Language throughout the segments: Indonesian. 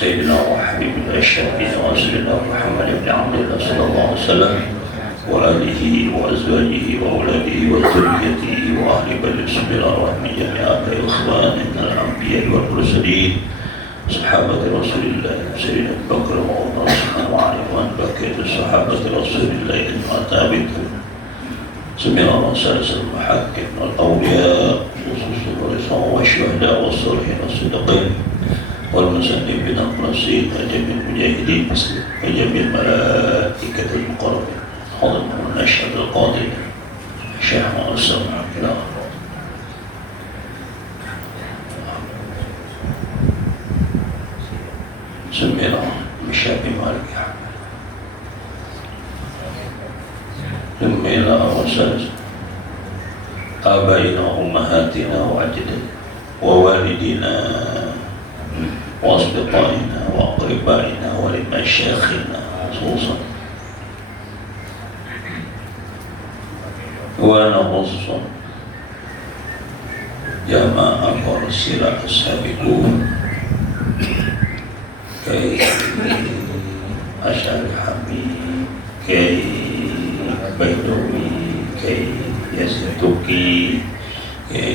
سيدنا وحبيبنا الشافعي وسيدنا محمد بن عبد الله صلى الله عليه وسلم وآله وأزواجه وأولاده وذريته وأهل بيته الصالحين من جميع الإخوان من الأنبياء والمرسلين صحابة رسول الله سيدنا أبي بكر وعمر وعلي وعن بقية صحابة رسول الله المتابعين سمع رسالة المحاكم والأولياء خصوصا والشهداء والصالحين والصديقين والمسلمين المخلصين وجميع المجاهدين وجميع الملائكة المقربين حضر من أشهد القاضي الشيخ مؤسسة إلى سمينا بشافي مالك سمينا وسلس آبائنا وأمهاتنا وأجدادنا ووالدينا وأصدقائنا وأقربائنا ولمشايخنا خصوصا وأنا خصوصا جماعة ورسل السابقون كي أشعر حميد كي بيدوي كي يزدكي كي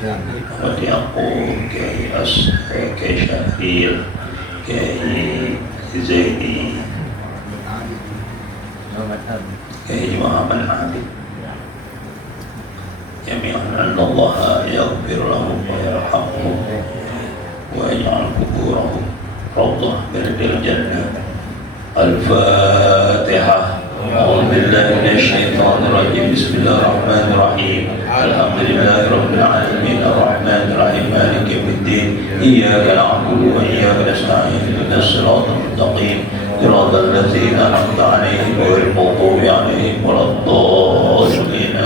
Ahmad Yaqub, Kiai Syahrir, Kiai Zaini, Kiai Muhammad Habib. Jami'an Allah yaghfir lahum wa yarhamhum wa yaj'al quburahum rawdah min riyadil jannah. Al-Fatihah. أعوذ بالله من الشيطان الرجيم بسم الله الرحمن الرحيم الحمد لله رب العالمين الرحمن الرحيم مالك يوم الدين إياك نعبد وإياك نستعين اهدنا الصراط المستقيم صراط الذين أنعمت عليهم غير المغضوب عليهم ولا الضالين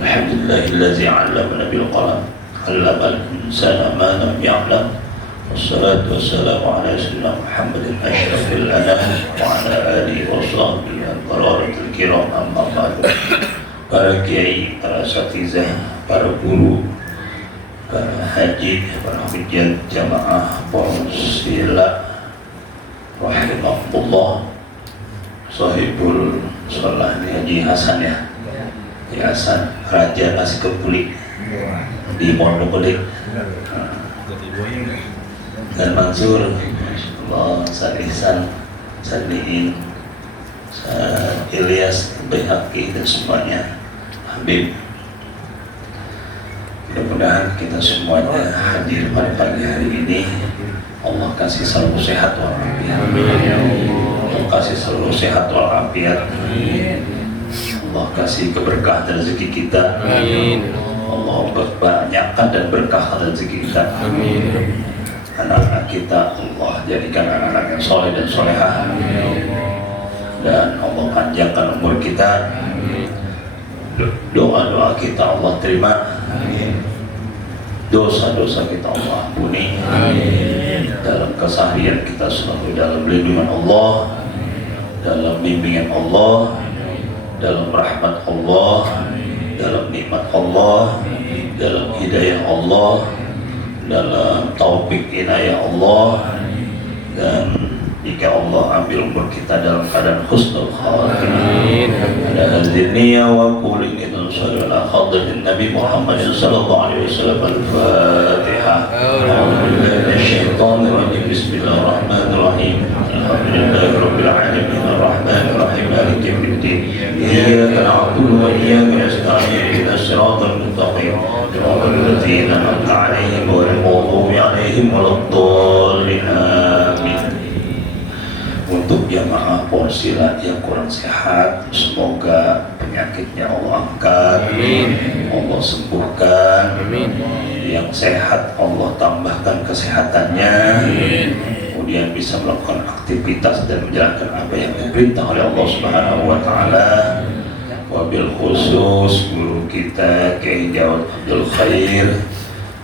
الحمد لله الذي علمنا بالقلم علم الإنسان ما لم يعلم والصلاة والسلام على سيدنا محمد أشرف الأنام وعلى آله وصحبه البررة الكرام أما بعد. Para kiai, para asatizah, para guru, para haji, para hujjah, jamaah, sila, rahimahullah, sahibul sholah Haji Hasan ya, Hasan Raja Nasi Kepuli di Pondok Gede. Dan Mansur, Allah, San Ihsan, San Ni'in, San Ilyas, Bayhaqi dan semuanya, Habib. Mudah-mudahan kita semuanya hadir pada pagi hari ini. Allah kasih selalu sehat walafiat. Allah kasih selalu sehat walafiat. Allah kasih keberkahan rezeki kita. Allah banyakkan dan berkah rezeki kita. Anak-anak kita Allah jadikan anak-anak yang soleh dan solehah, dan Allah panjangkan umur kita. Doa-doa kita Allah terima, dosa-dosa kita Allah ampuni. Dalam keseharian kita selalu dalam lindungan Allah, dalam bimbingan Allah, dalam rahmat Allah, dalam nikmat Allah, dalam hidayah Allah, dalam taufik inayah Allah. Dan jika Allah ambil umur kita dalam keadaan husnul khatimah, ada hadzir niyya wa qul innal صل على حضرة النبي محمد صلى الله عليه وسلم. الفاتحة. أعوذ بالله من الشيطان الرجيم. بسم الله الرحمن الرحيم. الحمد لله رب العالمين الرحمن الرحيم مالك يوم الدين. إياك نعبد وإياك نستعين اهدنا الصراط المستقيم صراط الذين أنعمت عليهم غير المغضوب عليهم ولا الضالين. آمين. Untuk jamaah Porsila yang kurang sehat, semoga penyakitnya Allah angkat, Allah sembuhkan. Yang sehat Allah tambahkan kesehatannya, kemudian bisa melakukan aktivitas dan menjalankan apa yang diperintah oleh Allah Subhanahu wa Ta'ala. Wabil khusus guru kita Kiai Jawad Abdul Khair,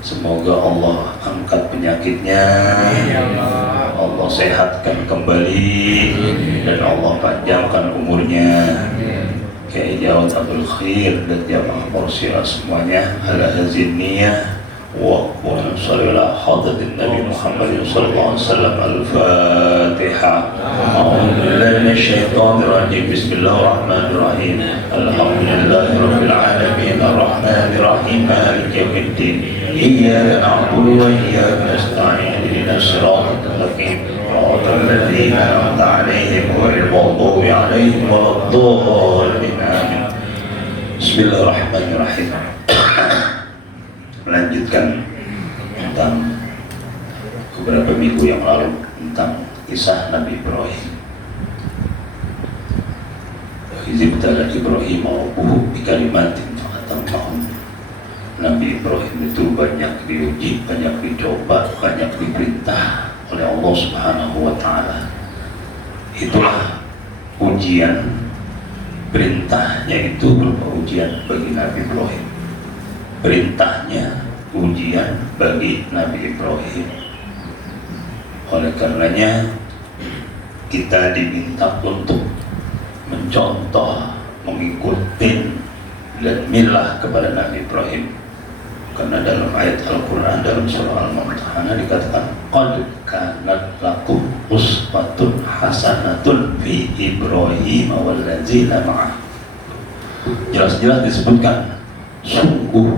semoga Allah angkat penyakitnya, Allah sehatkan kembali, dan Allah panjangkan umurnya. Kiai Jawad Abdul Khair dan jamaah Porsila semuanya ala hazin niyah wa sallallahu hadratin Nabi Muhammad sallallahu alaihi wasallam. Al-Fatihah. A'udzu billahi minasyaitonir rajim. Bismillahirrahmanirrahim. Alhamdulillahirabbil alamin arrahmanir rahim maliki yaumiddin. Iyyaka na'budu wa iyyaka nasta'in ihdinas siratal mustaqim siratal ladzina an'amta 'alaihim ghairil maghdubi 'alaihim waladdallin. Amin. Bismillahirrahmanirrahim. Melanjutkan tentang beberapa minggu yang lalu tentang kisah Nabi Ibrahim. Izibtala Ibrahim rabbuhu bikalimatin fa'atammahun. Nabi Ibrahim itu banyak diuji, banyak dicoba, banyak diperintah oleh Allah Subhanahu wa Ta'ala. Itulah ujian, perintahnya itu berupa ujian bagi Nabi Ibrahim. Perintahnya ujian bagi Nabi Ibrahim. Oleh karenanya kita diminta untuk mencontoh, mengikuti dan milah kepada Nabi Ibrahim. Karena dalam ayat Al-Quran dalam surah Al-Mumtahanah dikatakan qad kanat lakum uswatun hasanatun fi Ibrahim walladzina ma'ah. Jelas-jelas disebutkan sungguh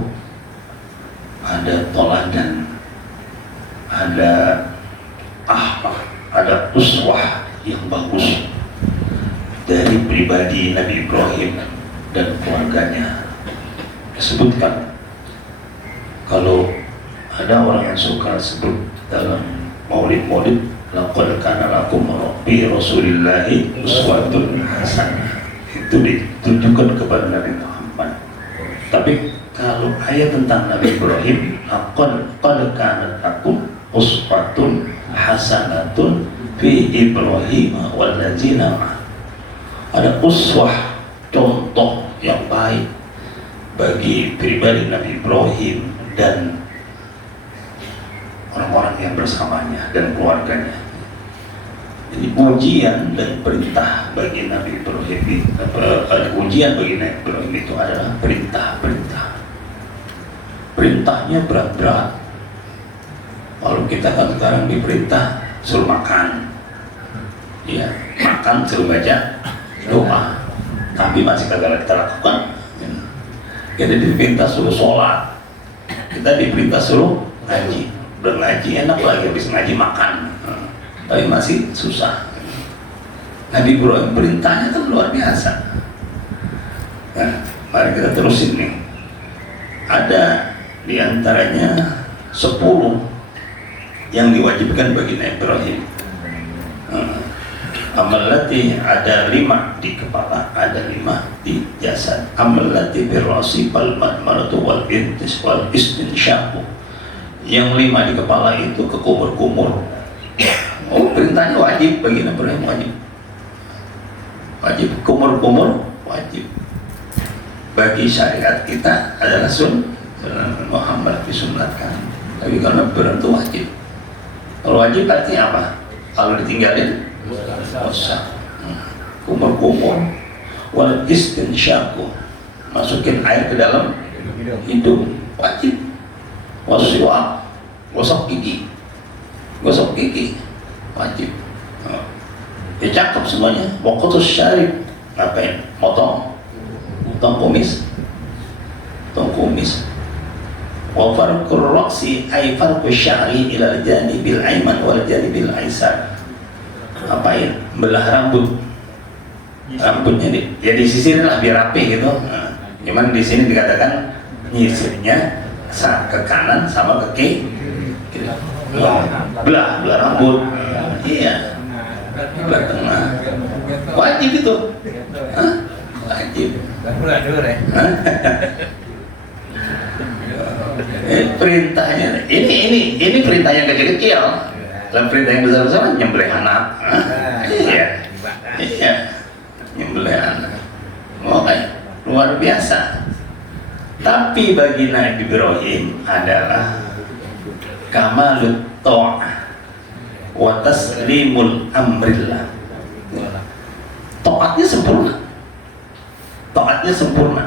ada toladan, ada ada uswah yang bagus dari pribadi Nabi Ibrahim dan keluarganya. Disebutkan kalau ada orang yang suka sebut dalam maulid-maulid laqad kana lakum fi Rasulillahi uswatun hasanah, itu ditujukan kepada Nabi Muhammad. Tapi kalau ayat tentang Nabi Ibrahim qad kanat lakum uswatun hasanatun fi Ibrahim walladzina ma'ah, ada uswah, contoh yang baik bagi pribadi Nabi Ibrahim dan orang-orang yang bersamanya dan keluarganya. Jadi ujian dan perintah bagi Nabi Ibrahim, ujian bagi Nabi Ibrahim itu adalah perintah-perintah. Perintahnya berat-berat. Kalau kita kan sekarang diperintah suruh makan, ya makan suruh baca doa, tapi masih kagak kita lakukan. Kita diperintah suruh sholat, kita diperintah suruh ngaji. Udah ngaji enak lagi, habis ngaji makan, tapi masih susah. Nabi Ibrahim perintahnya kan luar biasa. Nah, mari kita terusin nih. Ada diantaranya 10 yang diwajibkan bagi Nabi Ibrahim. Amal lati ada 5 di kepala, ada 5 di jasad. Amal lati birrasi wal madmaratu wal intis wal istinsyaku. Yang 5 di kepala itu kekumur-kumur. Oh, perintahnya wajib bagi Nabi Ibrahim, wajib. Wajib kumur-kumur wajib. Bagi syariat kita adalah Muhammad disunatkan. Tapi kalau Nabi Ibrahim itu wajib. Kalau wajib artinya apa? Kalau ditinggalin dosa. Kumur-kumur wal istinsyaku, masukin air ke dalam hidung, wajib. Wasiwak, gosok gigi, wajib. Ya cakep semuanya. Waqutus syarib, ngapain? Motong kumis, potong kumis. Wa farqur ra'si ay farqu sya'ri ila janibil ayman wal janibil aysar. Apa ya? Belah rambut. Rambutnya disisirin lah biar rapi gitu. Nah, cuman di sini dikatakan nyisirnya ke kanan sama ke kiri. Belah rambut. Iya. Belah tengah. Wajib itu. Hah? Wajib. Perintahnya ini perintah yang kecil-kecil. Dan perintah yang besar-besar nyembelih anak. Iya, nyembelih anak. Oke, luar biasa. Tapi bagi Nabi Ibrahim adalah kamalut ta'ah wa taslimul amrillah. Taatnya sempurna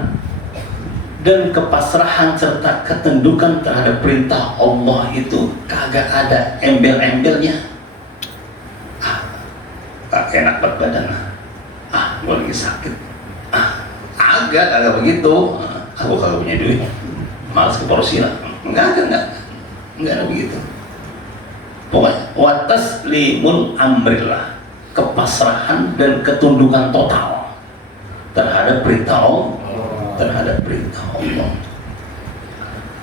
dan kepasrahan serta ketundukan terhadap perintah Allah itu kagak ada embel-embelnya. Tak enak badan, gue lagi sakit, agak begitu. Aku kagak punya duit, malas ke Porosila. Enggak ada begitu. Pokoknya watas limul amrillah, kepasrahan dan ketundukan total terhadap perintah Allah.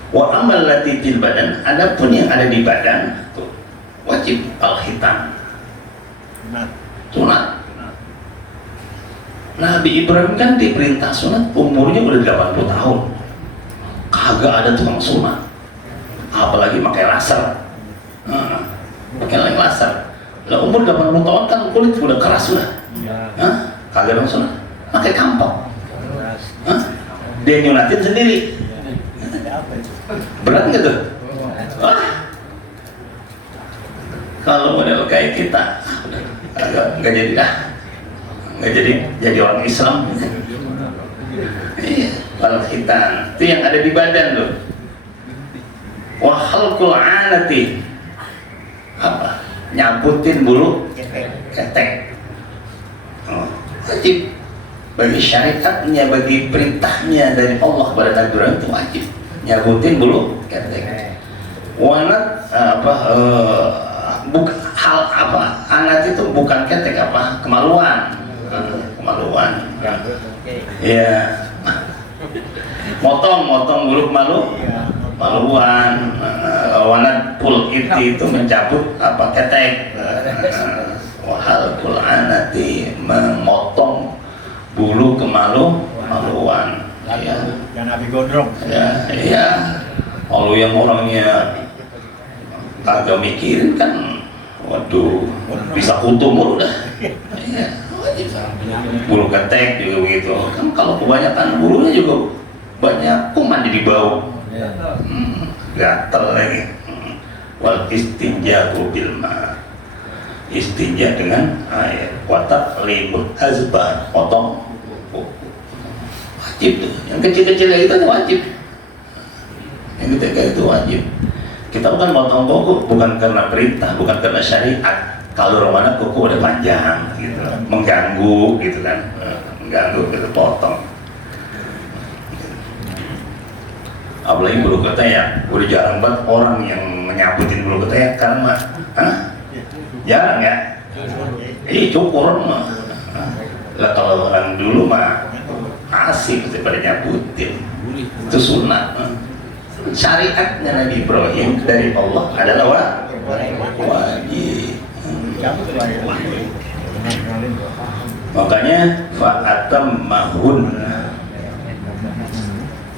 Wa amal lati fil badan, adapun yang ada di badan tuh wajib al-khitan, sunat. Nabi Ibrahim kan diperintah sunat umurnya udah 80 tahun, kagak ada tukang sunat, apalagi pakai laser. Pakai laser. Lah umur 80 tahun kan kulit udah keras sudah. Kagak ada sunat, pakai kampok. Dia nyunatin sendiri. Berat nggak tuh? Kalau model kayak kita, nggak jadi dah. Nggak jadi orang Islam. Iya, kalau khitan itu yang ada di badan loh. Wa khalqul anati, apa? Nyamputin bulu ketek. Wajib bagi syariatnya, bagi perintahnya dari Allah kepada Nabi Ibrahim itu wajib nyamputin bulu ketek. Wanat bukan hal apa? Anat itu bukan ketek apa? Kemaluan. Ya, motong bulu maluan. Wanat pul itu mencabut apa ketek. Wahal pul anati, memotong bulu kemaluan. Ya. Yang Nabi gondrong. Ya. Kalau yang orangnya kagak mikirin kan, waduh, bisa kutu mulu dah. Iya. Bulu ketek juga begitu kan, kalau kebanyakan bulunya juga banyak kuman di bau, gatel lagi. Wal istinja bil ma, istinja dengan air. Watak limut azbar, potong wajib tuh. Yang kecil-kecil itu wajib, yang kecil itu wajib. Kita bukan potong kuku bukan karena perintah, bukan karena syariat. Kalau romana kuku udah panjang gitu, mengganggu gitu kan, mengganggu gitu, potong. Apalagi bulu ketek, udah jarang banget orang yang menyabutin bulu ketek karena jarang ya. Cukur mah. Lah kalau orang dulu mah asik daripada nyabutin, itu sunat. Syariatnya Nabi Ibrahim dari Allah adalah wajib. Makanya fa'atammahun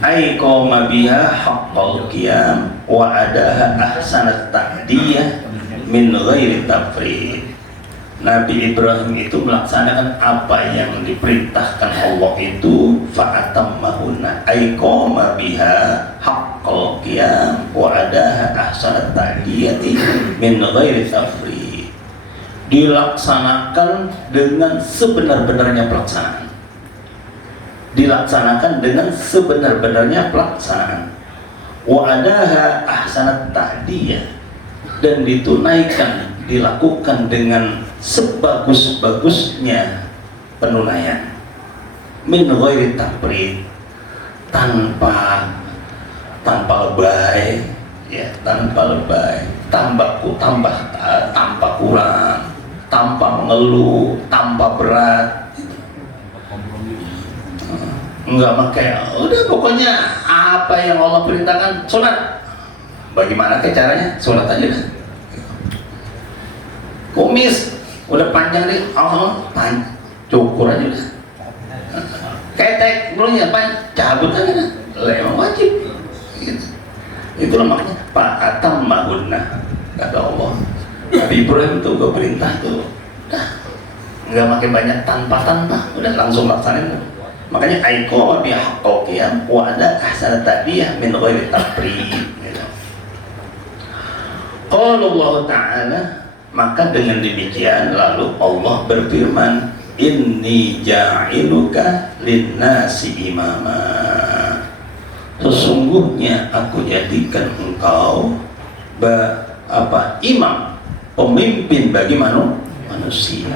ay qoma biha haqqal qiyam wa adaha ahsanat ta'diyah min ghairi tafrid. Nabi Ibrahim itu melaksanakan apa yang diperintahkan Allah itu, fa'atammahunna ay qoma biha haqqal qiyam wa adaha ahsanat ta'diyati min ghairi tafrid. Dilaksanakan dengan sebenar-benarnya pelaksanaan. Dilaksanakan dengan sebenar-benarnya pelaksanaan. Wa adaha ahsanat ta'diyah, dan ditunaikan, dilakukan dengan sebagus-bagusnya penunaian. Min ghairi tafrid, tanpa lebay, ya, tanpa lebay, tanpa kurang, tanpa mengeluh, tanpa berat, enggak pakai, udah pokoknya apa yang Allah perintahkan, sholat. Bagaimana caranya? Sholat aja kan. Kumis udah panjang nih, cukur aja dah. Ketek bulunya apa? Cabut aja dah. Emang wajib. Gitu. Itulah makanya Pak Mahunna, kata Allah. Nabi Ibrahim tuh gue perintah tuh, dah nggak makin banyak tanpa, udah langsung laksanain. Makanya aiko bi haqqiyam wa ada ahsan tadiyah min ghairi tafriq. Qala Allah Ta'ala, maka dengan demikian lalu Allah berfirman, inni ja'iluka linnasi imama, sesungguhnya aku jadikan engkau imam, pemimpin bagi manusia.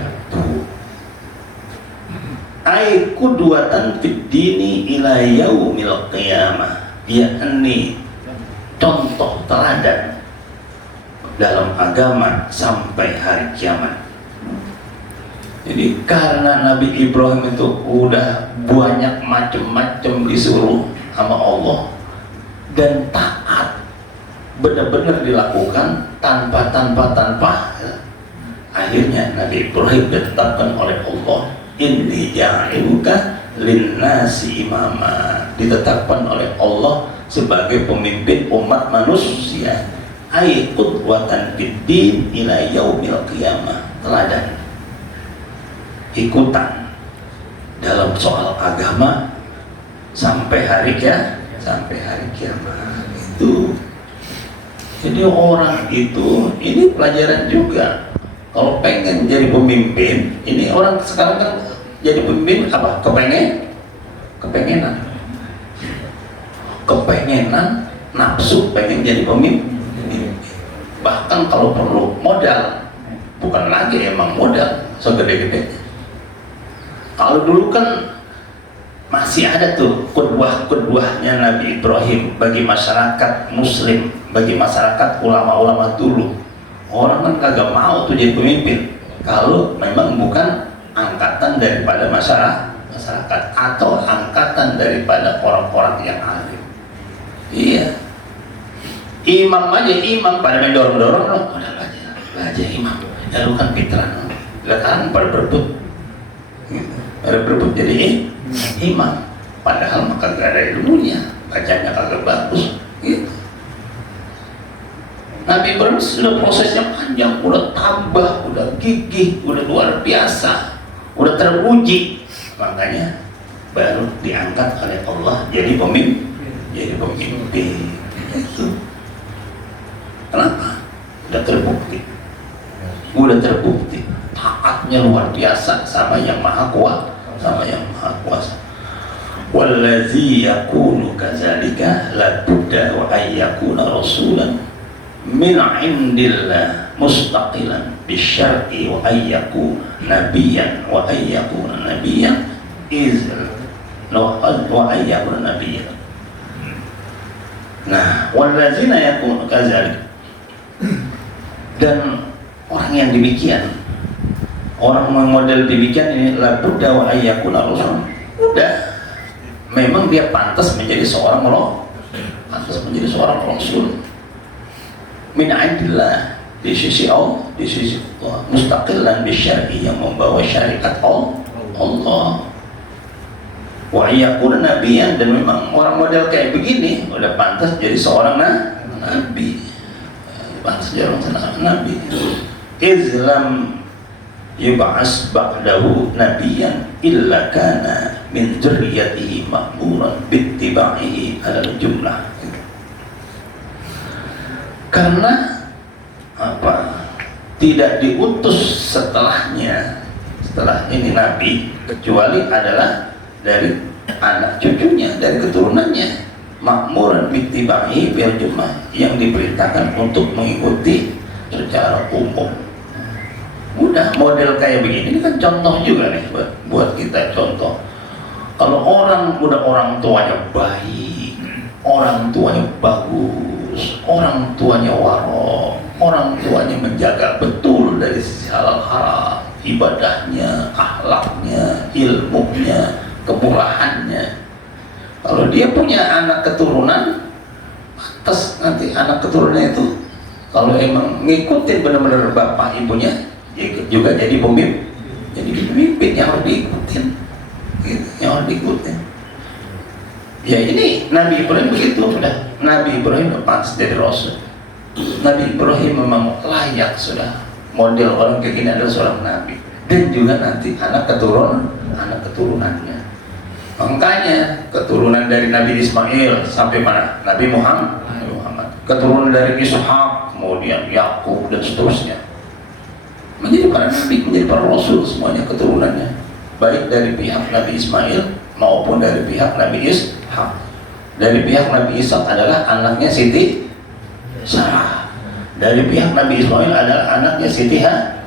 Ai qudwatan fid dini ila yaumil qiyamah, yakni contoh teladan dalam agama sampai hari kiamat. Jadi karena Nabi Ibrahim itu udah banyak macam-macam disuruh sama Allah dan taat, benar-benar dilakukan tanpa, akhirnya Nabi Ibrahim ditetapkan oleh Allah, inni ja'iluka linnasi imama, ditetapkan oleh Allah sebagai pemimpin umat manusia. Ai qudwatan fiddin ila yaumil qiyamah, teladan, ikutan dalam soal agama sampai hari kiamat itu. Jadi orang itu, ini pelajaran juga. Kalau pengen jadi pemimpin, ini orang sekarang kan jadi pemimpin apa? Kepengenan, nafsu pengen jadi pemimpin. Bahkan kalau perlu modal, bukan lagi emang modal segede-gede. Kalau dulu kan masih ada tuh kedua-keduanya Nabi Ibrahim bagi masyarakat muslim, bagi masyarakat ulama-ulama dulu. Orang kan kagak mau tuh jadi pemimpin kalau memang bukan angkatan daripada masyarakat atau angkatan daripada orang-orang yang alim. Iya, imam pada mendorong-dorong, udah belajar imam, ya lu kan pitran, sekarang pada berebut jadi imam, padahal maka gak ada ilmunya, bacanya kagak bagus gitu. Nabi Ibrahim sudah prosesnya panjang, udah tambah, udah gigih, udah luar biasa, udah teruji, makanya baru diangkat oleh Allah jadi pemimpin. Itu kenapa? Udah terbukti taatnya luar biasa sama yang maha kuasa. Wallazi yakunu kadzalika la budda wa ayyakuna rasulan min indillah mustaqilan bisyar'i wa ayyaku nabiyyan wa ayyakuna nabiyyan wa ayyakuna nabiyyan. Nah, wallazina yakunu kadzalik, dan orang yang demikian, orang model demikian ini la budda wa ayyakuna rasul, udah memang dia pantas menjadi seorang rasul min indillah, di sisi Allah, mustaqilan bisyar'i, yang membawa syariat Allah, wa yakuna nabiyan, dan memang orang model kayak begini udah pantas jadi seorang nabi, pantas jadi seorang nabi. Islam yub'as ba'dahu nabiyan illa kana min dzurriyyatihi ma'muran bittiba'ihi alal jumlah. Karena apa? Tidak diutus setelah ini nabi kecuali adalah dari anak cucunya, dari keturunannya, makmuran bittiba'i bil jumlah, yang diperintahkan untuk mengikuti secara umum. Udah model kayak begini, ini kan contoh juga nih buat kita, contoh Kalau orang tuanya baik, orang tuanya bagus, orang tuanya waro, orang tuanya menjaga betul dari sisi halal haram, ibadahnya, akhlaknya, ilmunya, kemurahannya. Kalau dia punya anak keturunan, atas nanti anak keturunannya itu kalau emang ngikutin benar-benar bapak ibunya, juga jadi pemimpin yang harus diikutin, gitu, yang harus diikutin. Ya ini Nabi Ibrahim begitu sudah. Nabi Ibrahim lepas dari Rasul. Nabi Ibrahim memang layak sudah. Model orang kayak gini adalah seorang Nabi. Dan juga nanti anak keturunannya. Makanya keturunan dari Nabi Ismail sampai mana? Nabi Muhammad. Keturunan dari Ishak, kemudian Yakub dan seterusnya. Menjadi para Nabi, menjadi para Rasul semuanya keturunannya. Baik dari pihak Nabi Ismail maupun dari pihak Nabi Ishak. Dari pihak Nabi Ishak adalah anaknya Siti Sarah. Dari pihak Nabi Ismail adalah anaknya Siti Hajar.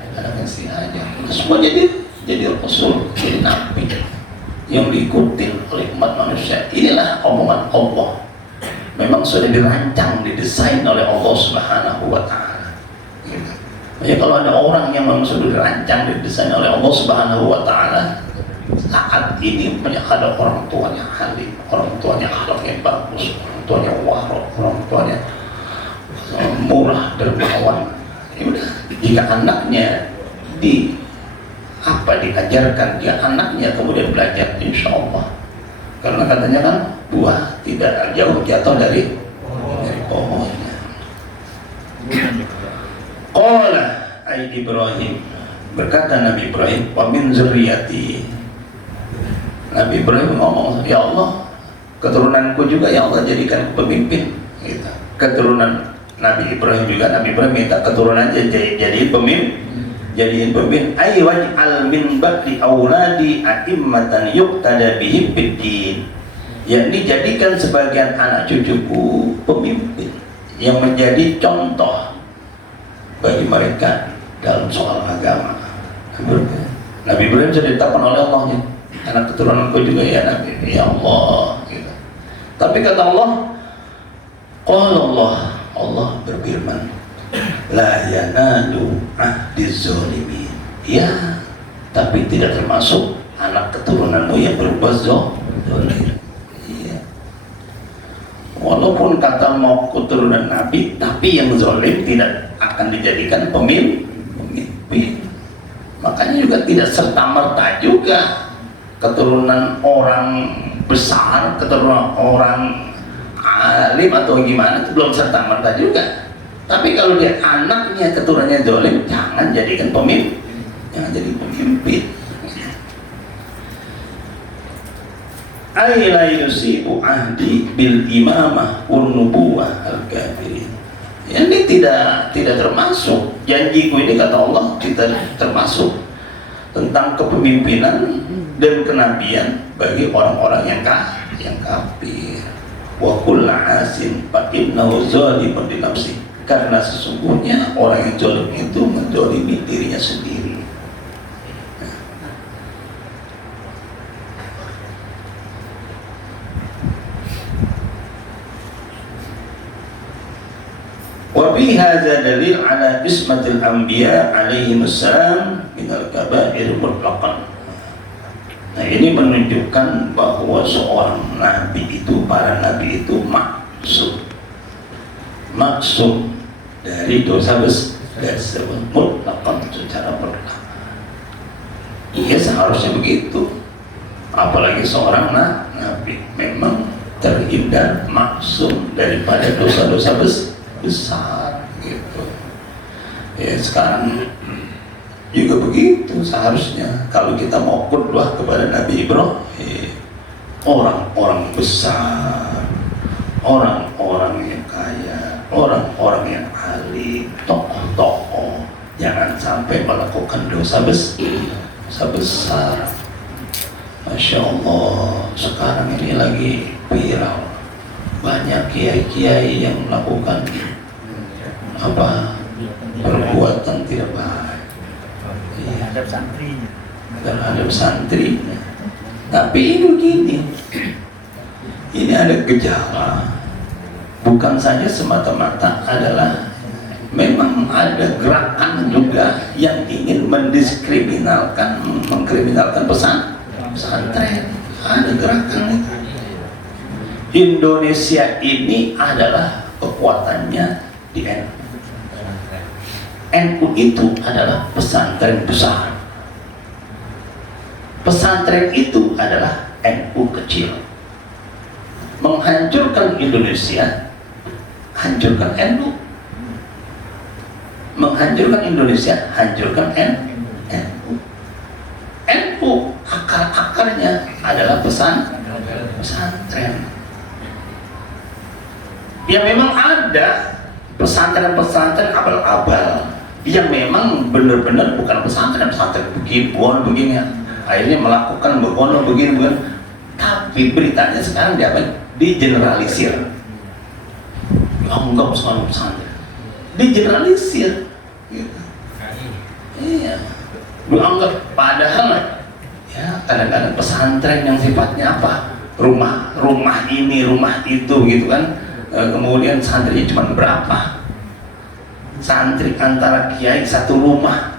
Semua jadi Rasul, jadi Nabi yang diikuti oleh umat manusia. Inilah omongan Allah. Memang sudah dirancang, didesain oleh Allah Subhanahu wa Ta'ala. Ya, kalau ada orang yang memang sudah dirancang, didesain oleh Allah Subhanahu wa Ta'ala, saat ini punya ada orang tuanya halim, orang tuanya akhlaknya bagus, orang tuanya waro, orang tuanya murah dermawan. Ya udah, jika anaknya diajarkan, dia anaknya kemudian belajar, insya Allah. Karena katanya kan buah tidak jauh jatuh dari pohonnya. Qala ay Ibrahim, berkata Nabi Ibrahim, wa min zurriyati. Nabi Ibrahim ngomong, ya Allah, keturunanku juga ya Allah jadikan pemimpin. Gitu. Keturunan Nabi Ibrahim juga, Nabi Ibrahim minta keturunan jadi pemimpin. Jadiin pemimpin, ay waj'al min ba'di auladi a'immatan yuqtada bihim fiddin. Yakni jadikan sebagian anak cucuku pemimpin yang menjadi contoh bagi mereka dalam soal agama. Nabi Ibrahim sudah ditetapkan oleh Allah, anak keturunanku juga ya Nabi, ya Allah. Gitu. Tapi kata Allah, Allah berfirman, la yanalu ahdiz zalimin. Ya, tapi tidak termasuk anak keturunanmu yang berbuat zalim. Iya. Walaupun kata mau keturunan Nabi, tapi yang zalim tidak akan dijadikan pemimpin. Makanya juga tidak serta-merta juga keturunan orang besar, keturunan orang alim atau gimana itu belum serta-merta juga. Tapi kalau dia anaknya keturunannya zalim, jangan jadikan pemimpin, jangan jadi pemimpin. Ay la yusibu ahdi bil imamah wan nubuwah al kafirin. Ini tidak termasuk janjiku ini, kata Allah, tidak termasuk tentang kepemimpinan dan kenabian bagi orang-orang yang kafir. Wa kullu asin fa innahu zalimun li nafsihi. Karena sesungguhnya orang yang zalim itu menzalimi dirinya sendiri. Wa fi hadza dalil ala ismatil anbiya alaihi wassalam min al-kaba'ir mutlaqan. Nah, ini menunjukkan bahwa seorang nabi itu, para nabi itu maksum dari dosa besar mutlaqan, secara mutlak. Iya, seharusnya begitu. Apalagi seorang nabi memang terhindar, maksum daripada dosa-dosa besar gitu. Ya, sekarang juga begitu seharusnya. Kalau kita mau qudwah kepada Nabi Ibrahim, orang-orang besar, orang-orang yang kaya, orang-orang yang alim, tokoh-tokoh, jangan sampai melakukan dosa besar. Masya Allah, sekarang ini lagi viral, banyak kiai-kiai yang melakukan perbuatan tidak baik terhadap santrinya. Tapi ini begini, ini ada gejala, bukan saja semata-mata adalah memang ada gerakan juga yang ingin mengkriminalkan pesantren. Ada gerakan itu. Indonesia ini adalah kekuatannya di NU. NU itu adalah pesantren besar. Pesantren itu adalah NU kecil. Menghancurkan Indonesia, hancurkan NU. Menghancurkan Indonesia, hancurkan NU. NU akar-akarnya adalah pesantren. Ya memang ada pesantren-pesantren abal-abal yang memang benar-benar bukan pesantren begini, begini. Akhirnya melakukan begini. Tapi beritanya sekarang digeneralisir. Anggap soal pesantren, digeneralisir. Gitu. Iya. Dianggap padahal ya kadang-kadang pesantren yang sifatnya apa? Rumah ini, rumah itu gitu kan. Kemudian santrinya cuma berapa? Santri antara kiai satu rumah.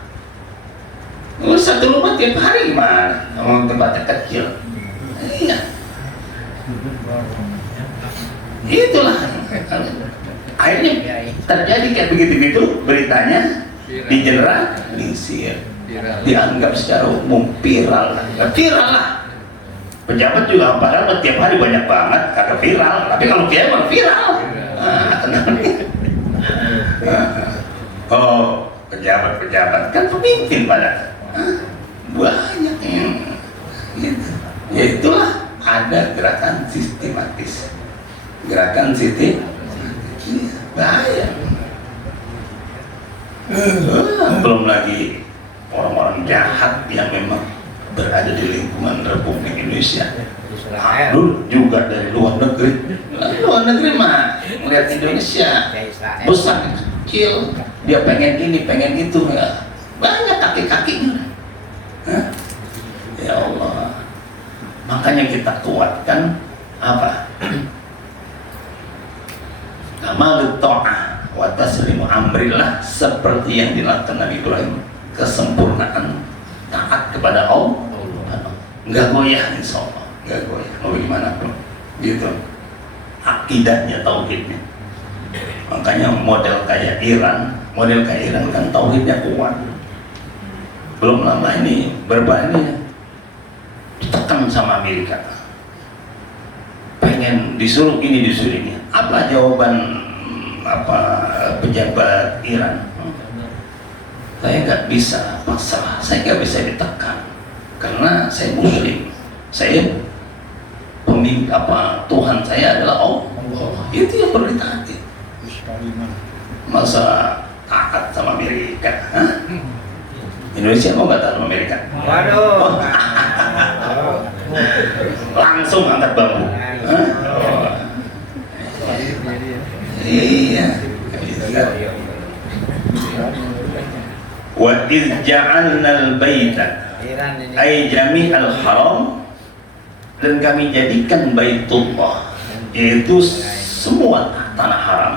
Satu rumah tiap hari gimana? Tempatnya kecil. Iya. Itulah. Akhirnya terjadi kayak begitu beritanya digeneralisir, dianggap secara umum viral lah. Pejabat juga padahal tiap hari banyak banget kagak viral, tapi kalau kiai mah viral. Oh, pejabat kan pemimpin pada banyak yang gitu. Ya itulah ada gerakan sistematis, bahaya. Belum lagi orang-orang jahat yang memang berada di lingkungan Republik Indonesia. Dulu juga dari luar negeri. Luar negeri mah melihat Indonesia besar kecil, dia pengen ini, pengen itu, ya. Banyak kaki-kakinya. Ya Allah. Makanya kita kuatkan apa? Amal ta'ah wa taslimu amrillah, seperti yang dilakukan Nabi Ibrahim, kesempurnaan taat kepada Allah. Nggak goyah, insya Allah nggak goyah, mau gimana pun gitu akidahnya, tauhidnya. Makanya model kayak Iran kan tauhidnya kuat. Belum lama ini ini ditekan sama Amerika, pengen disuruh ini disuruh ini. Apa jawaban pejabat Iran? Saya nggak bisa pasrah, saya nggak bisa ditekan karena saya Muslim, saya Tuhan saya adalah Allah. Itu yang perlu ditaati. Masa taat sama Amerika? Indonesia mau nggak taat sama Amerika? Waduh. Langsung angkat bambu. Iya. Wa iz ja'alnal baita ay jami'al haram, dan kami jadikan Baitullah, yaitu semua tanah haram,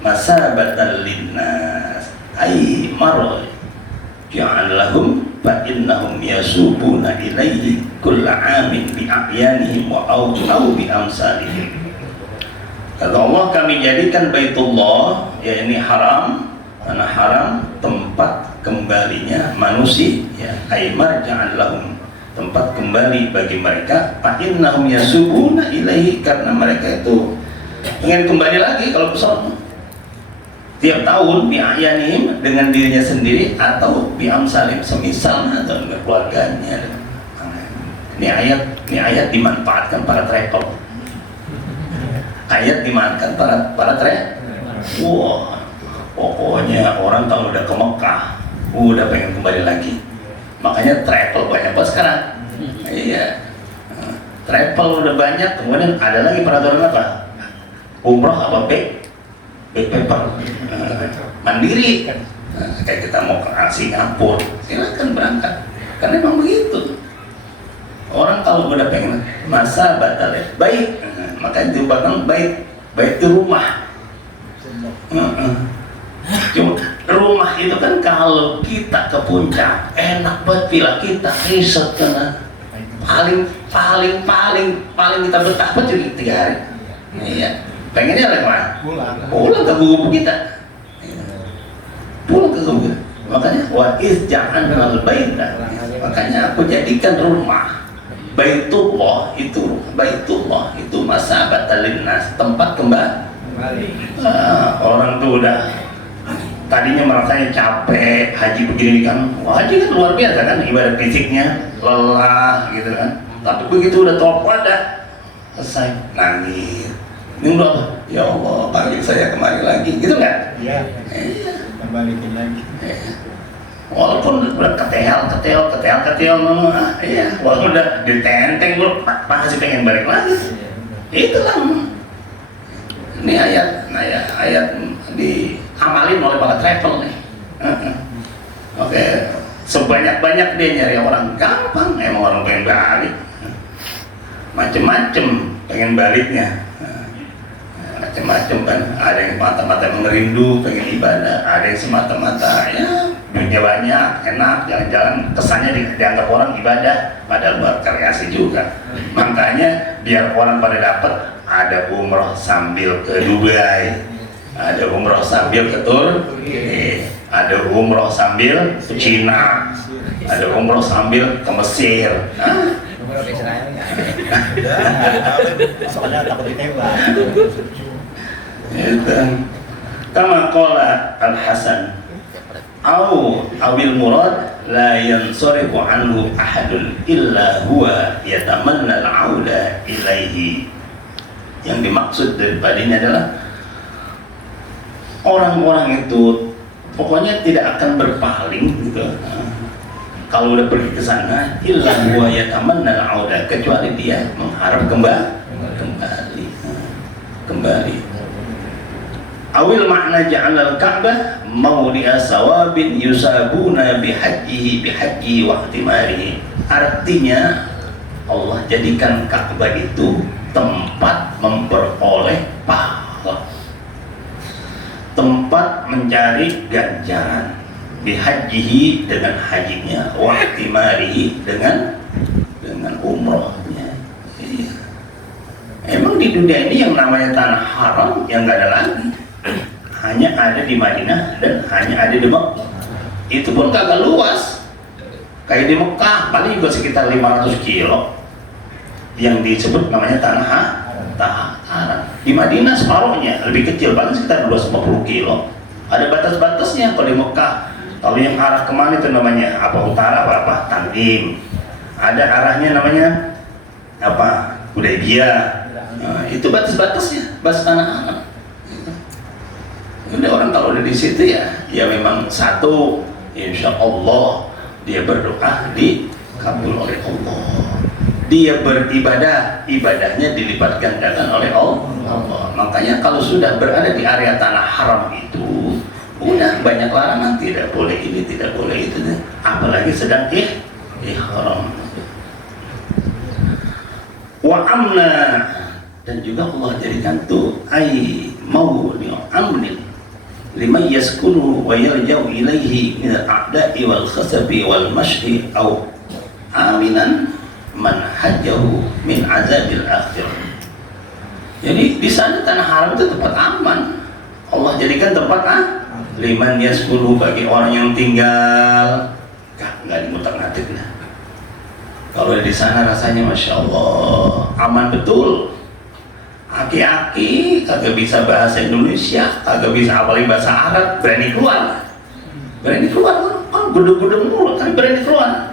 masabatan linnas ay maraj ja'alahum fa innahum yasubuna ilaihi kulla amin bi a'yanihim wa au bi amsalihim. Kata Allah, kami jadikan Baitullah, ya ini haram, tanah haram, tempat kembalinya manusia, ya aymar ja'alahum, tempat kembali bagi mereka, fa innahum yasubuna ilaihi, karena mereka itu ingin kembali lagi kalau pesona tiap tahun, bi'ayanihim, dengan dirinya sendiri, atau bi'amsalim, semisal atau dengan keluarganya. Ini ayat dimanfaatkan para travel. Ayat dimanfaatkan para travel. Wah, pokoknya orang kalau udah ke Mekah udah pengen kembali lagi, makanya travel banyak banget sekarang. Iya, travel udah banyak. Kemudian ada lagi peraturan apa? Umroh apa backpacker, mandiri. Kayak kita mau ke Singapura, silakan berangkat, karena memang begitu. Orang kalau udah pengen masa batal baik, makanya diubahkan baik. Baik itu rumah. Cuma rumah itu kan kalau kita ke puncak enak banget villa kita resort kan paling kita betah pun cuma 3 hari. Iya. Pengennya lewat pulang ke gubuk kita. Pulang ke gubuk. Makanya wa iz ja'alnal baita. Makanya aku jadikan rumah Baitullah itu masabatal linnas, tempat kembali. Orang tuh udah tadinya merasanya capek haji begini kan, haji kan luar biasa kan ibadah fisiknya lelah gitu kan, tapi begitu udah tobat dah selesai nangis. Ini udah apa? Ya Allah, panggil saya kemari lagi, gitu nggak? Iya. Balikin lagi. Walaupun udah ketel, iya. Walaupun udah ditenteng, masih pengen balik lagi. Itulah. Ini ayat diamalin oleh para travel nih. Oke, sebanyak-banyak dia nyari orang, gampang. Emang orang pengen balik, macem-macem pengen baliknya. Macam-macam kan, ada yang mata-mata mengerindu pengen ibadah, ada yang semata-mata ya duitnya banyak, enak, jalan-jalan kesannya dianggap orang ibadah, padahal buat rekreasi juga. Makanya biar orang pada dapat, ada umroh sambil ke Dubai, ada umroh sambil ke Turki, ada umroh sambil ke Cina, ada umroh sambil ke Mesir. Soalnya takut ditembak. Kama qala Al-Hasan awil murad la yansarifu anhu ahadun illa huwa yatamanna al-auda ilaihi. Yang dimaksud daripadanya adalah orang-orang itu pokoknya tidak akan berpaling gitu. Kalau udah pergi ke sana illa huwa yatamanna al-auda, kecuali dia mengharap kembali. Awil makna ja'alal Ka'bah mawdi'a sawabin yusabuna bihajjihi wa ihtimarihi. Artinya Allah jadikan Ka'bah itu tempat memperoleh pahala, tempat mencari ganjaran, bihajjihi dengan hajinya, wa ihtimarihi dengan umrohnya. Iya. Emang di dunia ini yang namanya tanah haram yang nggak ada lagi, hanya ada di Madinah dan hanya ada di Mekah. Itu pun kagak luas, kayak di Mekah paling juga sekitar 500 kilo yang disebut namanya tanah haram. Di Madinah separuhnya lebih kecil, paling sekitar 250 kilo. Ada batas-batasnya. Kalau di Mekah, kalau yang arah kemana itu namanya apa, utara apa Tandim, ada arahnya namanya apa, Hudaybiyah. Nah, itu batas-batasnya, batas tanah haram. Udah orang kalau udah di situ ya memang satu, insya Allah dia berdoa dikabul oleh Allah. Dia beribadah, ibadahnya dilipat gandakan oleh Allah. Makanya kalau sudah berada di area tanah haram itu, udah banyak larangan, tidak boleh ini, tidak boleh itu, apalagi sedang ihram. Wa amna, dan juga Allah jadikan tuh mawdi'u amnin liman yaskunu wa yarja'u ilaihi min al-a'da'i wal khasabi wal mashri aw aminan man hajjahu min azabil akhirah. Jadi di sana tanah haram itu tempat aman. Allah jadikan tempat liman yaskunu, bagi orang yang tinggal. Nggak dimutak-ngatik lah. Kalau di sana rasanya masya Allah aman betul. Aki-aki kagak bisa bahasa Indonesia, kagak bisa apalagi bahasa Arab, berani keluar, gudeg-gudeg mulu, tapi berani keluar.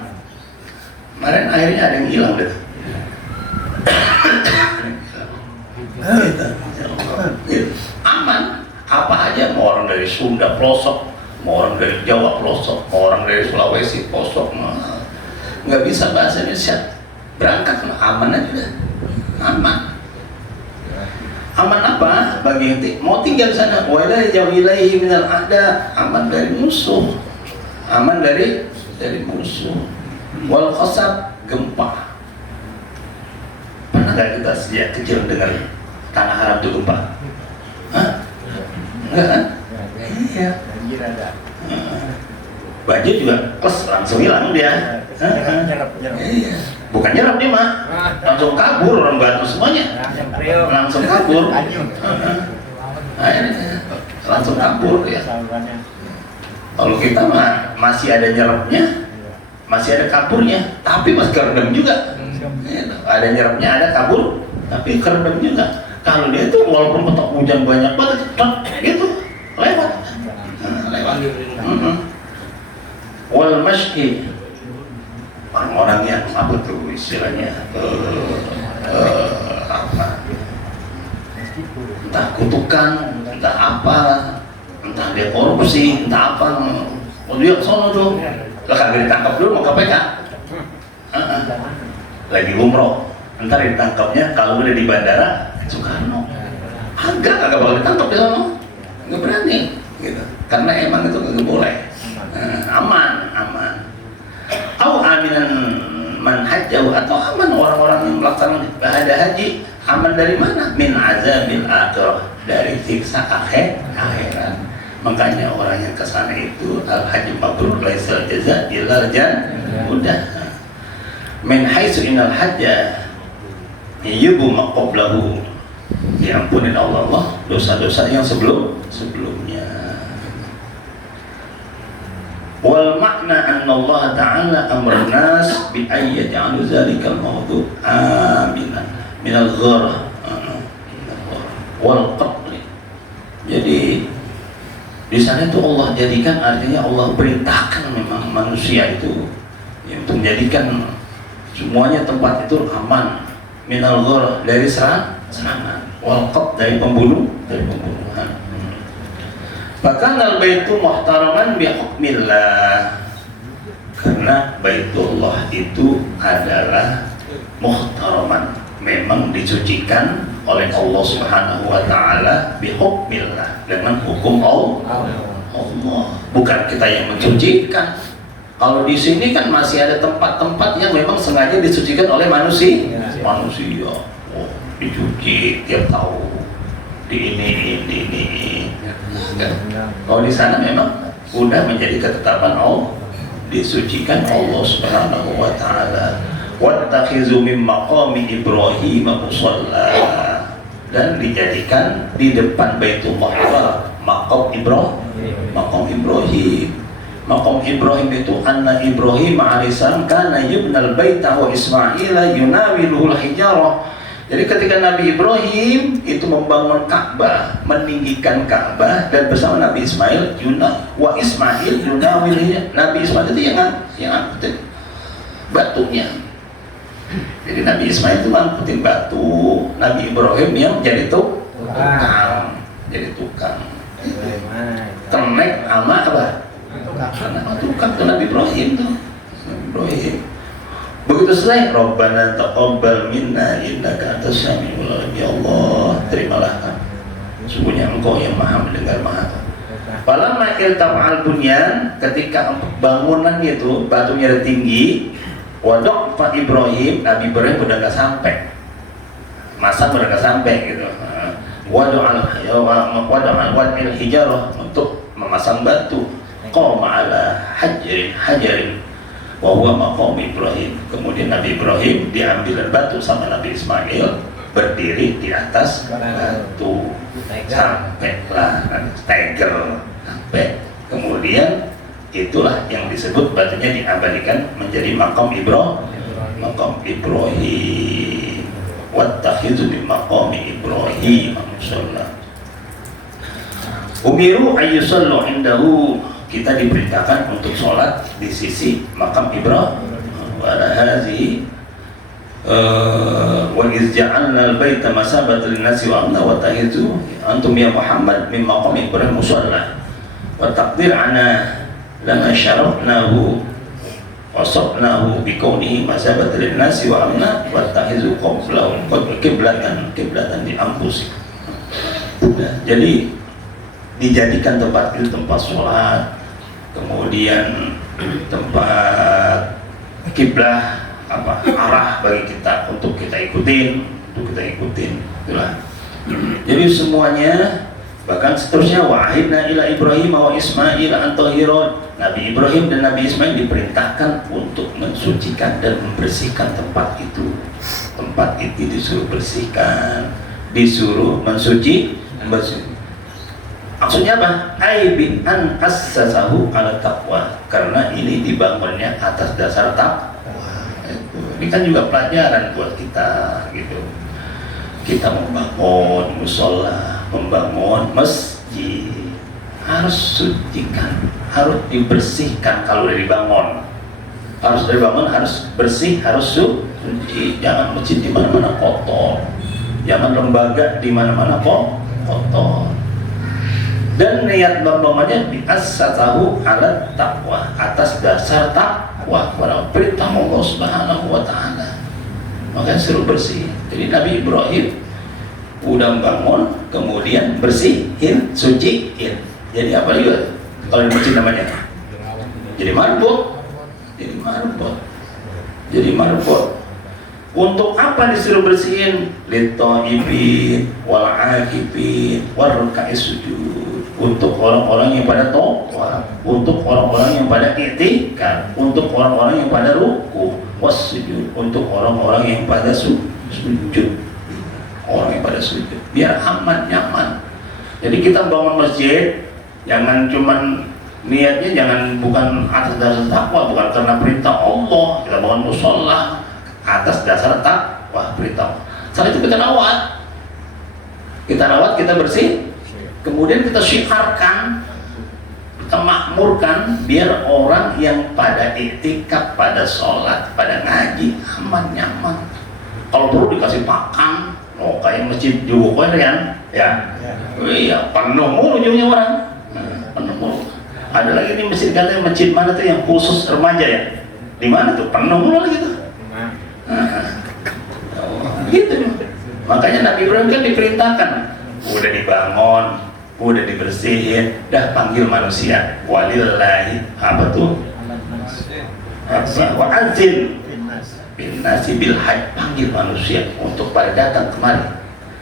Kemarin akhirnya ada yang hilang deh. Aman, apa aja, mau orang dari Sunda pelosok, mau orang dari Jawa pelosok, mau orang dari Sulawesi pelosok, nggak bisa bahasa Indonesia, berangkat aman aja deh. Aman apa? Bagi yang mau tinggal di sana, wala jawilaihi minal ada, aman dari musuh, aman dari musuh. Wal khasab, gempa. kita sejak kecil dengar tanah haram itu gempa? Hah? Enggak kan? Iya. Banjir juga plus langsung hilang dia. Iya. Bukan nyerap dia mah, langsung kabur orang Batu semuanya. Langsung kabur. Langsung kabur ya. Kalau kita mah masih ada nyerapnya, masih ada kaburnya, tapi masih kerendam juga. Ada nyerapnya, ada kabur, tapi kerendam juga. Kalau dia itu walaupun petok hujan banyak banget, gitu lewat. Lewat. Wal masyi, orang-orang yang apa tuh istilahnya, apa? Entah kutukan, entah apa, entah dia korupsi, entah apa. Oh dia kesono tuh, lah kagak ditangkap dulu mau KPK. Lagi umroh, ntar ditangkapnya kalau udah di bandara Soekarno. Kagak bakal ditangkap di sana, nggak berani, gitu. Karena emang itu nggak boleh. Aman. Au aminan man hajjau, atau aman orang-orang yang melaksanakan ibadah haji. Aman dari mana? Min azabil akhirah, dari siksa akhirat. Makanya orang yang kesana itu al haji mabrur laisal jaza illa jannah. Udah. Min haitsu innal hajja yubu maqablahu, diampunin Allah dosa-dosa yang sebelumnya. Wal makna anna Allah Ta'ala amran nas bi ay yaj'alu zalikal mawdu' aminan minal gharah wal qatl. Jadi di sana itu Allah jadikan, artinya Allah perintahkan memang manusia itu yang menjadikan semuanya tempat itu aman, minal gharah, dari serangan, wal qatl, dari pembunuhan. Bahkan al-baitu muhtaraman bi hukmillah, karena Baitullah itu adalah muhtaraman, memang disucikan oleh Allah Subhanahu wa taala bi hukmillah, dengan hukum Allah. Bukan kita yang mensucikan. Kalau di sini kan masih ada tempat-tempat yang memang sengaja disucikan oleh manusia. Oh, dicuci tiap tahun, di ini. Kalau di sana memang udah menjadi ketetapan Allah, disucikan Allah Subhanahu wa taala. Wattakhizu min maqami Ibrahim musalla, dan dijadikan di depan Baitullah maqam Ibrahim. Maqam Ibrahim itu anna Ibrahim alaihissalam kana yubnal baita wa Ismaila yunawiluhul hijarah. Jadi ketika Nabi Ibrahim itu membangun Ka'bah, meninggikan Ka'bah, dan bersama Nabi Ismail yunawilnya. Nabi Ismail itu yang angkutin batunya. Jadi Nabi Ismail itu angkutin batu, Nabi Ibrahim yang jadi tukang. Kenek sama apa? Tukang itu Nabi Ibrahim tuh. Begitu selesai, Rabbana taqabbal minna innaka antas samiul alim. Ya Allah, terimalah kami, sesungguhnya Engkau yang Maha mendengar, Maha tahu. Falamma iltama'al bunyan, ketika bangunan itu batunya udah tinggi, wadok Pak Ibrahim, Nabi Ibrahim udah nggak sampai, masa udah nggak sampai gitu. Wada'al hijarah, untuk memasang batu. Qama ala hajarin wa huwa maqam Ibrahim. Kemudian Nabi Ibrahim diambil batu sama Nabi Ismail, berdiri di atas batu sampailah steger sampai. Kemudian itulah yang disebut batunya diabadikan menjadi maqam Ibrahim. Wattakhidhu min maqami Ibrahim musalla. Umiru ayyusallu indahu, kita diperintahkan untuk sholat di sisi makam Ibrahim. Wa hadhihi wa iz ja'alna al-baita masabatan lin-nasi wa amna wa tahizu antum ya Muhammad min maqam Ibrahim musalla wa taqdir ana lana syarafnahu wa sabnahu bi kaunihi masabatan lin-nasi wa amna wa tahizu qablahu qiblatan di anfusih. Jadi dijadikan tempat itu tempat sholat, kemudian tempat kiblah, arah bagi kita untuk kita ikutin, itu kita ikutin, itulah. Jadi semuanya, bahkan seterusnya wahidna ila Ibrahim wa Ismail antahirun. Nabi Ibrahim dan Nabi Ismail diperintahkan untuk mensucikan dan membersihkan tempat itu. Tempat itu disuruh bersihkan, disuruh mensuci, bersih. Maksudnya apa? Aibin an assasahu ala taqwa, karena ini dibangunnya atas dasar takwa. Ini kan juga pelajaran buat kita gitu. Kita membangun musola, membangun masjid, harus sucikan, harus dibersihkan. Kalau udah dibangun, harus dibangun, harus bersih, harus suci. Jangan masjid di mana-mana kotor, jangan lembaga di mana-mana kotor. Dan niat bangunannya bi'as-satahu ala taqwa, atas dasar takwa kepada perintah Allah Subhanahu wa ta'ala. Makanya suruh bersih. Jadi Nabi Ibrahim udah bangun, kemudian bersihin, suciin. Jadi apa juga kalau di masjid namanya? Jadi marbot. Jadi marbot. Untuk apa disuruh bersihin? Lit-thaibin wal 'akifin warruka'is sujud. Untuk orang-orang yang pada tawaf, untuk orang-orang yang pada i'tikaf, untuk orang-orang yang pada ruku, was-sujud, untuk orang-orang yang pada sujud. Orang yang pada sujud, biar aman, nyaman. Jadi kita bangun masjid, jangan cuman niatnya jangan bukan atas dasar takwa, bukan karena perintah Allah. Kita bangun musola atas dasar takwa, perintah. Setelah itu kita rawat, kita bersih. Kemudian kita syiarkan, kita makmurkan, biar orang yang pada iktikaf, pada sholat, pada ngaji aman, nyaman. Kalau perlu dikasih pakan, kayak masjid juga kan, ya, iya, penuh mulu ujungnya orang, penuh mulu. Ada lagi nih masjid, katanya masjid mana tuh yang khusus remaja ya? Di mana tuh penuh mulu lagi tuh. Gitu. Makanya Nabi Ibrahim kan diperintahkan, udah dibangun, udah dibersihin, dah panggil manusia. Walillahi apa tuh? Wa azin bin nasi bil hajj, panggil manusia untuk pada datang kemari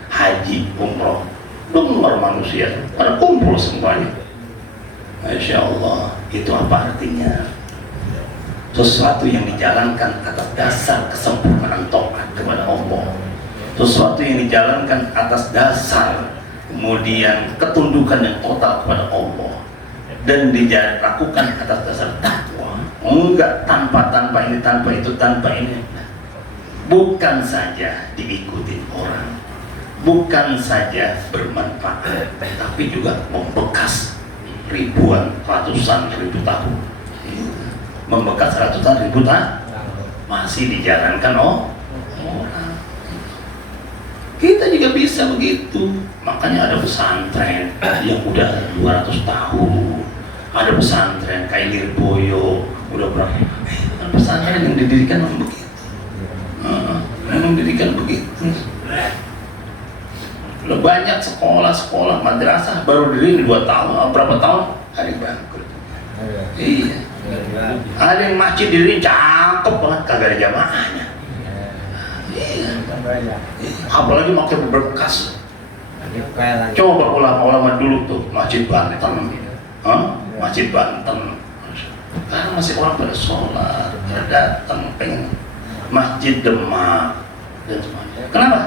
haji, umroh. Dengar manusia pada kumpul semuanya. Masya Allah, itu apa artinya? Sesuatu yang dijalankan atas dasar kesempurnaan taat kepada Allah, sesuatu yang dijalankan atas dasar kemudian ketundukan yang total kepada Allah, dan dilakukan atas dasar takwa. Enggak tanpa ini, tanpa itu, tanpa ini. Bukan saja diikuti orang, bukan saja bermanfaat, tapi juga membekas ribuan, ratusan ribu tahun. Membekas ratusan ribu tahun masih dijalankan orang. Kita juga bisa begitu. Makanya ada pesantren yang udah 200 tahun, ada pesantren kayak Lirboyo udah berapa, pesantren yang didirikan memang begitu. Memang didirikan begitu. Udah banyak sekolah madrasah baru diri 2 tahun, berapa tahun ada yang bangkrut. Iya. Ada yang masjid diri cakep banget, kagak ada jamaahnya. Iya. Apalagi pakai berkas. Coba ulama-ulama dulu tuh masjid Banten, masjid Banten. Karena masih orang pada sholat, pada datang, pengen masjid Demak dan semuanya. Kenapa?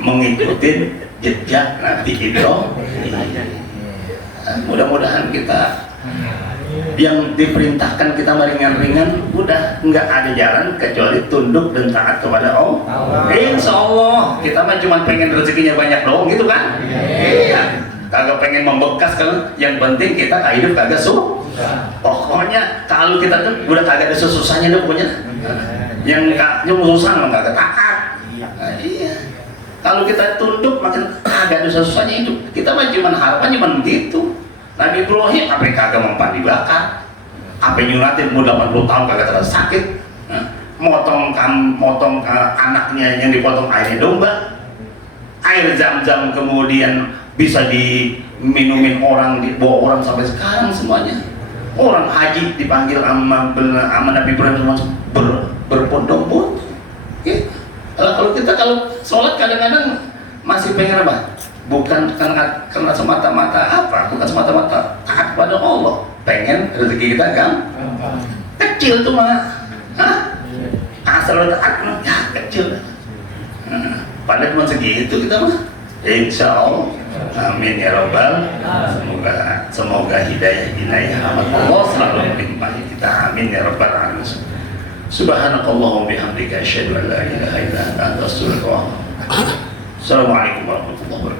Mengikuti jejak Nabi Ibrahim. Mudah-mudahan kita yang diperintahkan kita ringan-ringan, udah nggak ada jalan kecuali tunduk dan taat kepada Allah. Insya Allah kita mah cuma pengen rezekinya banyak doang gitu kan? Iya. Kagak pengen membekas kan? Yang penting kita hidup kagak pokoknya kalau kita tuh udah kagak ada susahnya deh pokoknya. Yang susah mah kagak taat. Iya. Kalau kita tunduk makin kagak ada susahnya hidup. Kita mah cuma harapan cuma begitu. Nabi Ibrahim apa kagak mempan dibakar, apa nyuratin mau 80 tahun kagak terasa sakit, motong anaknya yang dipotong airnya domba, air Zam-Zam kemudian bisa diminumin orang, dibawa orang sampai sekarang semuanya. Orang haji dipanggil sama Nabi Ibrahim semua berbondong-bondong. Kalau kita sholat kadang-kadang masih pengen apa? Bukan karena semata-mata apa? Bukan semata-mata taat pada Allah. Pengen rezeki kita kan? Kecil tuh mah. Hah? Asal taat ya kecil. Padahal cuma segitu kita mah. Insya Allah. Amin ya Rabbal. Semoga hidayah rahmat Allah selalu melimpahi kita. Amin ya Rabbal alamin. Subhanakallahumma bihamdika asyhadu an la ilaha illa anta astaghfiruka wa atubu ilaik. Assalamualaikum warahmatullahi wabarakatuh.